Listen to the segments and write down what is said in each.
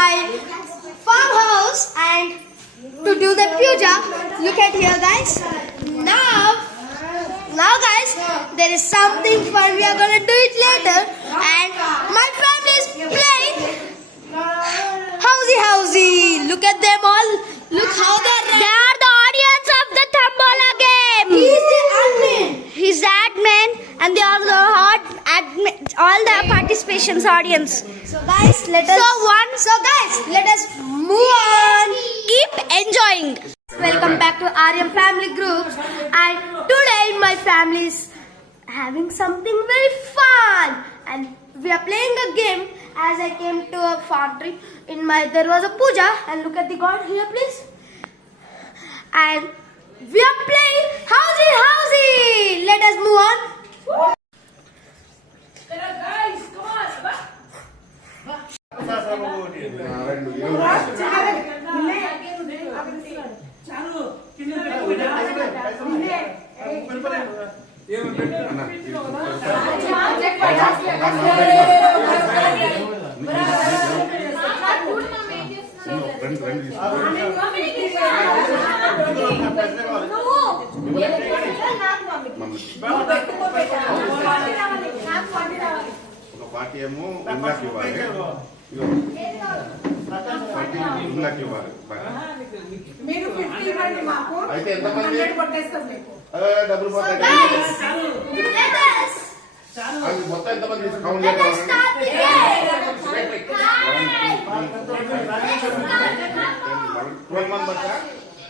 my farmhouse and to do the puja. Look at here, guys. Now guys, there is something fun. We are gonna do it later, and my family is playing housey. Look at them all. Look how they are the audience of the Tombola game. He is the admin. He's the admin, and they are the admin. All the participations audience. So guys, let us move on. Keep enjoying. Welcome back to Aryan Family Groups, and today my family is having something very fun, and we are playing a game. As I came to a factory, there was a puja, and look at the god here, please. And we are playing housey. Let us move on. Guys, come on. Party ఏమో ఉన్నకి ఇవ్వాలి అయితే ఎంతమంది డబ్బులు పోతాయి మొత్తం ఎంతమంది count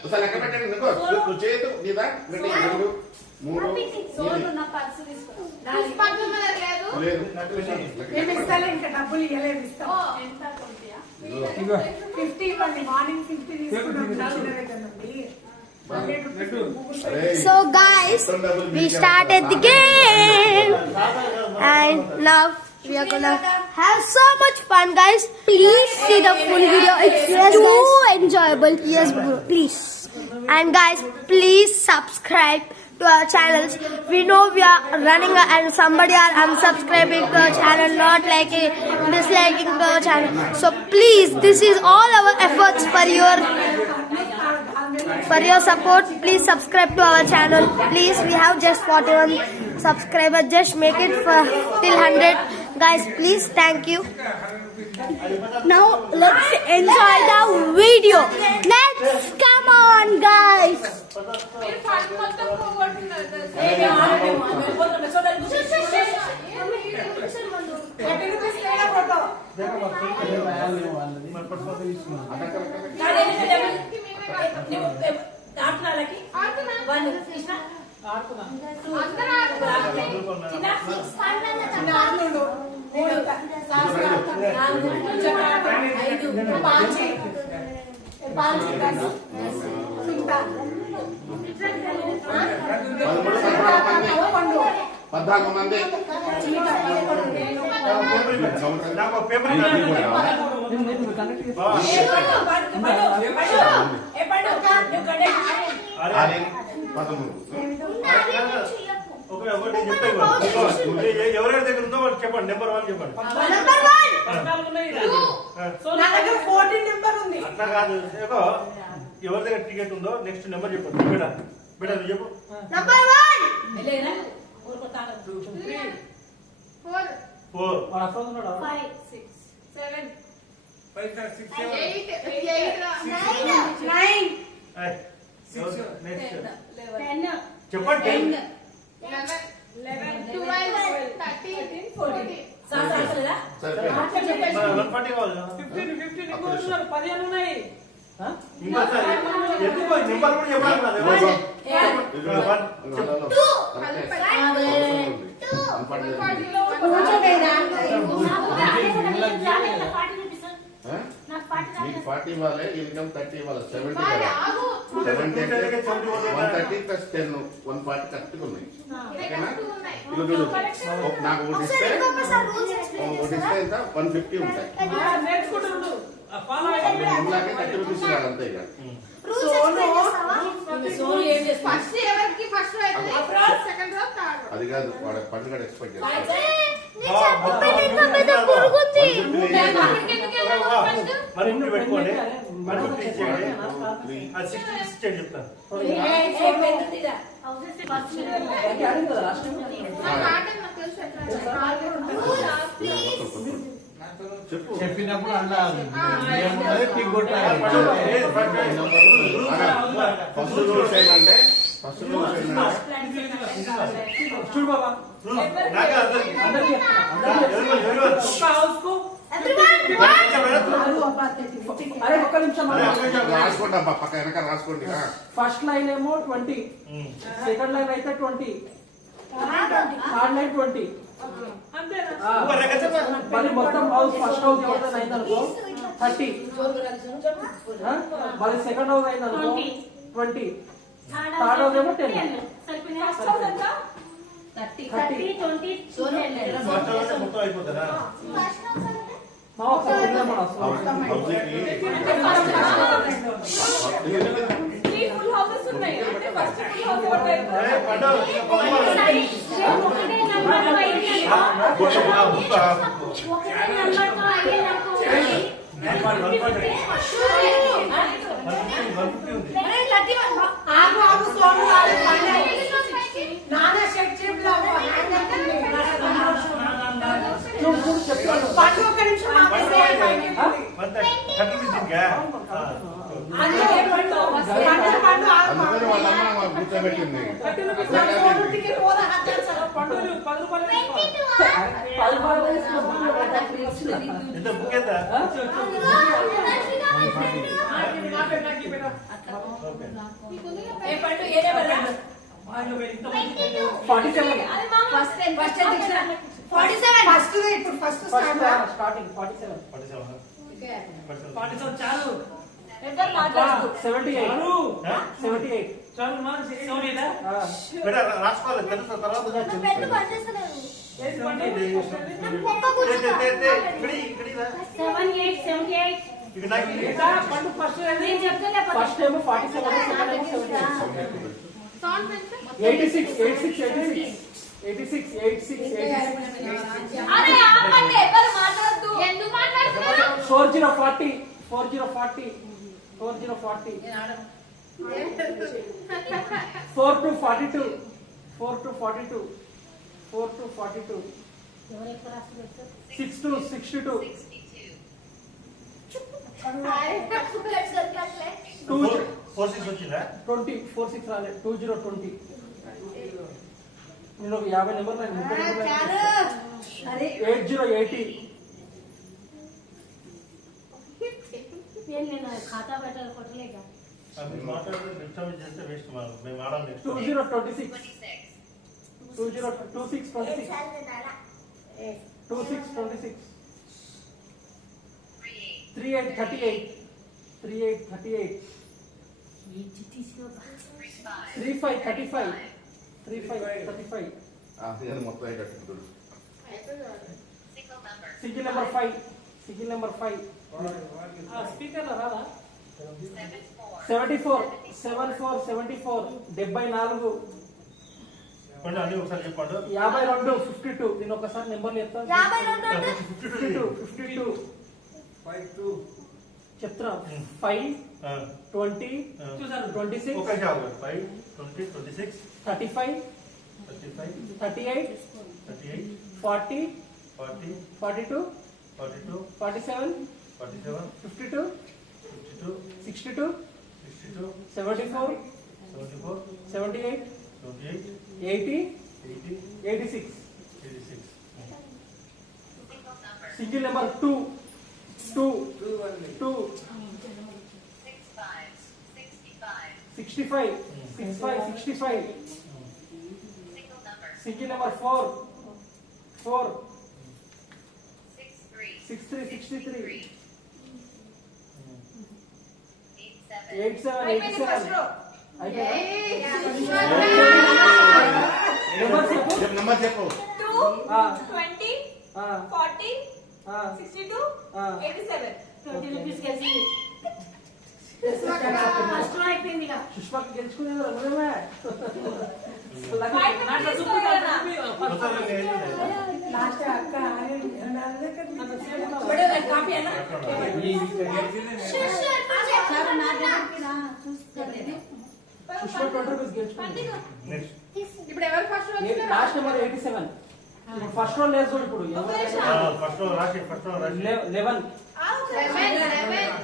ఒకసారి లెక్క పెట్టండి నువ్వు చేయదు నీదా రెండు మూడు లేదు ఇంకా డబ్బులు ఇవ్వలేదు ఇస్తాం 50 ఇవ్వండి మార్నింగ్ 50 తీసుకుంటాం. So guys, we started the game, and now we are gonna have so much fun, guys. Please see the full video. It's too enjoyable. Yes, bro. Please. And guys, please subscribe to our channels. We know we are running and somebody are unsubscribing to our channel, not liking, disliking to our channel. So please, this is all our efforts for your support. Please subscribe to our channel. Please, we have just 41 subscribers. Just make it till 100, guys. Please, thank you. Now let's enjoy the video. Let's come on, guys. పద్నాలుగు మంది ఎవరైనా దగ్గర ఉందో వాళ్ళు చెప్పండి. Number 1 చెప్పండి. అట్లా కాదు, ఎవరి దగ్గర టికెట్ ఉందో నెక్స్ట్ నెంబర్ చెప్పండి. బేటా చెప్పు. Number 1. 4 5 6 7 8 9 చెప్పండి. 11 12 13 14 మీకు 40 ఇవ్వాలి, ఇన్కమ్ 30 ఇవ్వాలి. 70 130 ప్లస్ 10 140 కరెక్ట్గా ఉన్నాయి. ఓకేనా? ఇక చూడు, నాకు ఒకటి ఇస్తే ఎంత 150 ఉంటాయి. ఇందాకే 30 రూపీస్ ఇవ్వాలి అంతే. ఇక అది కాదు, వాడు పండుగ ఎక్స్పెక్ట్ చేస్తాడు. మరి ఇంటి పెట్టుకోండి మరి 50 ఇచ్చేయండి అది 60 ఇచ్చేయండి చెప్తాను చెప్పు చెప్పినప్పుడు అన్నారు టిక్ కొట్టాలి ఫస్ట్ రూల్స్ ఏంటంటే చూడు బాబా నాకు అందరికీ అరే ఒక్క నిమిషం రాసుకోండి అబ్బా పక్క వెనక రాసుకోండి ఫస్ట్ లైన్ ఏమో 20, సెకండ్ లైన్ అయితే 20, థర్డ్ లైన్ 20. మరి మొత్తం హౌస్ ఫస్ట్ హౌస్ ఎవరిదైనా అయిందనుకో 30, మరి సెకండ్ హౌస్ అయిందనుకో 20, థర్డ్ హౌస్ ఏమో 10. 30 మొత్తం అయిపోతుందా మా ఒకసారి మన అందుకని వాళ్ళ అమ్మ కూర్చోబెట్టింది ఎంత బుక్ ఎంత స్టార్టింగ్ 47. 47 చాలు 78. బేటా రాసుకోవాలి తెలుసు తర్వాత ఫస్ట్ ఏమో 47, సెకండ్ ఏమో 78. 86. 40. 4 to 42. 6 to 62. 46 వచ్చిందా 20. 46 రాలేదు. 2020. నేను ఒక 50 నెంబర్ 80. खाता बैठा కొట్టలేక మాట్లాడితే డిస్టర్బ్ చేస్తే వేస్ట్ మేము ఆడాలి 2026. 38. 35. మొత్తం అయ్యేటట్టు సింగిల్ నెంబర్ 5. స్పీకర్ లో రాదా 74. 74. అన్ని ఒకసారి చెప్పండి 52. 52. నేను ఒకసారి నెంబర్ చెప్తాను. 52. చెప్తున్నా 5, 20, 26, 5, 20, 26, 35, 38, 40, 42, 47, 52, 62, 74, 78, 80, 86. Single number 2. 65. Single number 4. 63. 87. Number చెప్పు 20, 40, 62, 87. 20 rupees కలిసి ఫస్ట్ అయిపోయింది ఇక సుష్మాకి గెలుచుకునేది లాస్ట్ అక్క కాపీ అన్న సుష్మా 20 రూపీస్ గెలుచుకుంది. నెక్స్ట్ ఇప్పుడు ఎవరు ఫస్ట్ లాస్ట్ నెంబర్ 87. ఇప్పుడు ఫస్ట్ రో లేదు చూడు ఇప్పుడు. ఫస్ట్ రాసి 11.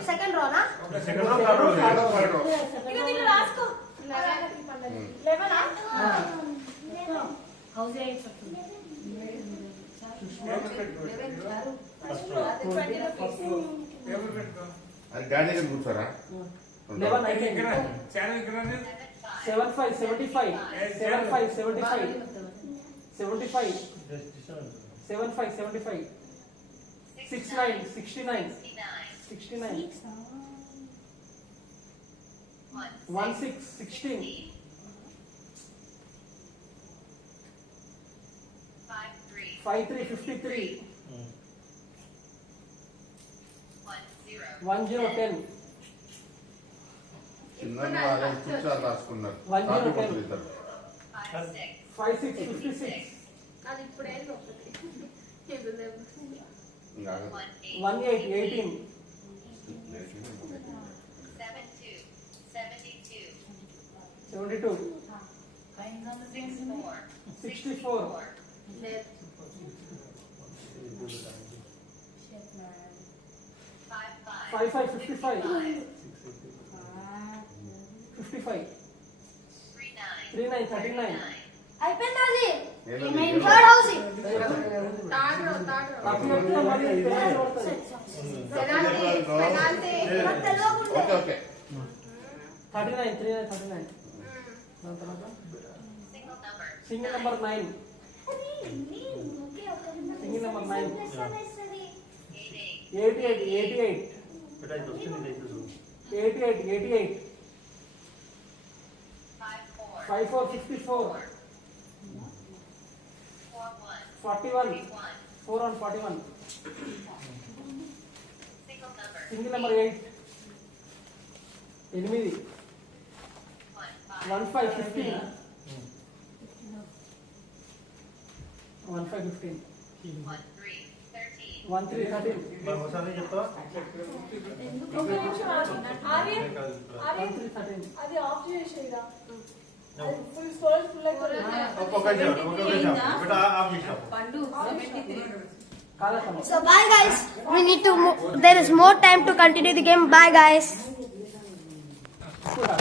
సెకండ్ రోనా second row third row third row. ఇక దీంట్లో రాసుకో 11 హౌస్ ఏ ఫస్ట్ రో 20 రూపీస్ అది గాడి దగ్గర కూర్చోరా 11 అయిపోయింది. 75 75 75 75 75 75 75 69 69 69 16 16 53 53 10 10 చిన్న వాళ్ళే కూర్చోని రాసుకున్నారు. 1 0 కాపీ 10 కొడుతున్నారు ఇద్దరు. 56 56 అది ఇప్పుడు ఏది ఒకటి ఇంకా ఆగదు. 18 18 72 64 55 55 55 39 39 అయిపోయింది అది. నేను థర్డ్ హౌస్. కాపీ కొడితే మరి పెనాల్టీ పడుతుంది. ఓకే ఓకే 39 39 39 దాని తర్వాత సింగిల్ నెంబర్ 9 సింగిల్ నెంబర్ 9 88 88 బేటా ఇది వస్తుంది ఇది 88 88 54 54 41 4 on 41 సింగిల్ నెంబర్ 8 8 15 15 15 15 13 13 మరి ఒకసారి చెప్తావా ఒక నిమిషం ఆర్యన్ 13 13 అది ఆఫ్ చేసేదా అది ఫుల్ స్టోరేజ్ ఫుల్ అయిపోయింది ఒక్కొక్క బేటా ఆఫ్ చేసావు కాదమ్మా So bye guys. We need to. There is more time to continue the game. Bye guys. కూడా